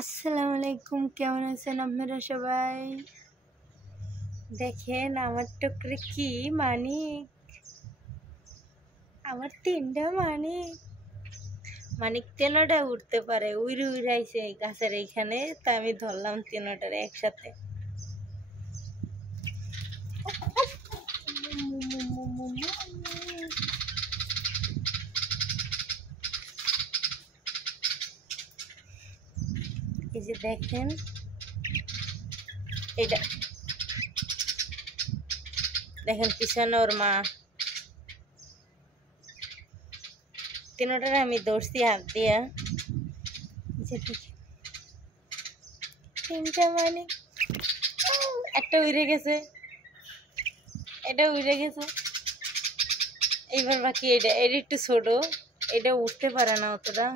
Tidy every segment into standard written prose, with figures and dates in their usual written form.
আসসালামু আলাইকুম, কেমন আছেন আপনারা সবাই? দেখেন আমার টুকরে কি মানিক, আমার তিনটা মানিক। মানিক তিনটা উঠতে পারে, উইরে উড়াইছে গাছের এইখানে, তা আমি ধরলাম তিনটার একসাথে। এই যে দেখেন, এটা দেখেন পিছনে ওর মা। তিনটার আমি ধরছি হাত দিয়া। যে দেখেন তিনটা মানিক, একটা উড়ে গেছে, এটা উড়ে গেছে। এইবার বাকি এটা একটু ছোট, এটা উঠতে পারে না অতটা।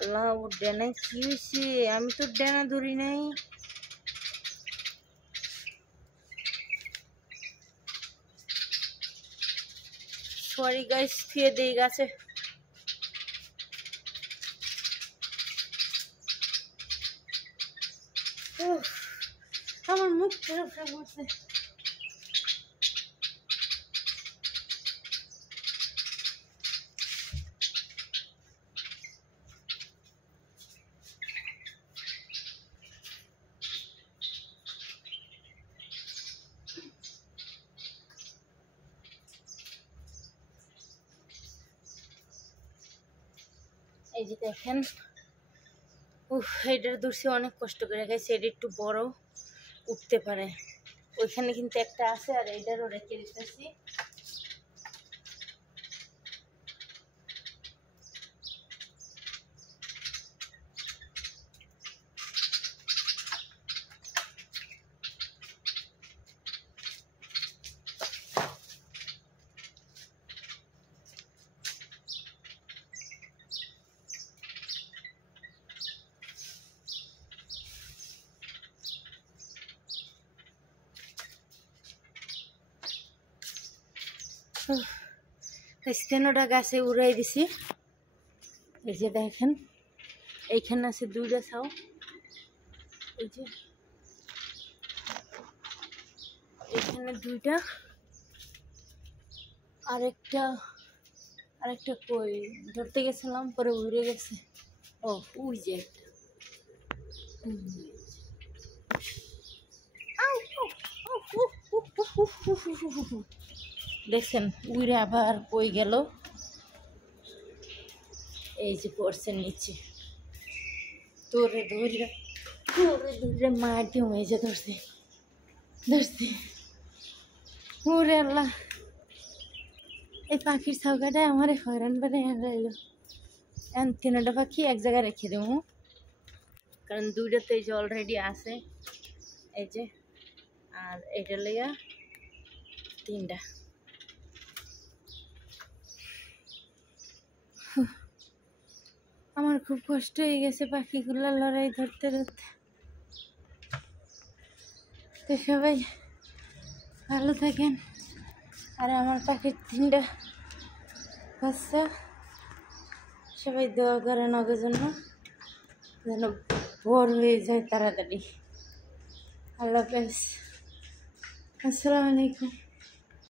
আল্লাহ, ওর ডেনায় কি হয়েছে? আমি তো ডেনা ধরি নাই। সরি গাইস, থিয়ে দেই গাছে। আমার মুখ খারাপ করছে। এই যে দেখেন, এটার দূরছি অনেক কষ্ট করে গেছে। এটা একটু বড়, উঠতে পারে। ওইখানে কিন্তু একটা আছে, আর এইটারও রেখে দিতেছি। স্টেনোটা গাছে উড়াই দিছি। এই যে দেখেন, এইখানে আছে দুইটা ছাও। এই যে এখানে দুইটা, আরেকটা কই ধরতে গেছিলাম, পরে উড়ে গেছে। ও ওই যে একটা। দেখছেন, উড়ে আবার কই গেল। এই যে পড়ছে নিচে। তোরে ধরে মাটি হয়ে যে ধরছে। ওরে আল্লাহ, এই পাখির ছাউকাটা আমার হয়রান করে এলো। এখন তিনটা পাখি এক জায়গায় রেখে দেবো, কারণ দুইটাতে এই যে অলরেডি আছে। এই যে, আর এটা লেগা তিনটা। আমার খুব কষ্ট হয়ে গেছে পাখিগুলো লড়াই ধরতে ধরতে। তো সবাই ভালো থাকেন, আর আমার পাখির তিনটা বাচ্চা সবাই দোয়া করেন ওদের জন্য, যেন বড় হয়ে যায় তাড়াতাড়ি। আল্লাহ হাফেজ, আসসালামু আলাইকুম।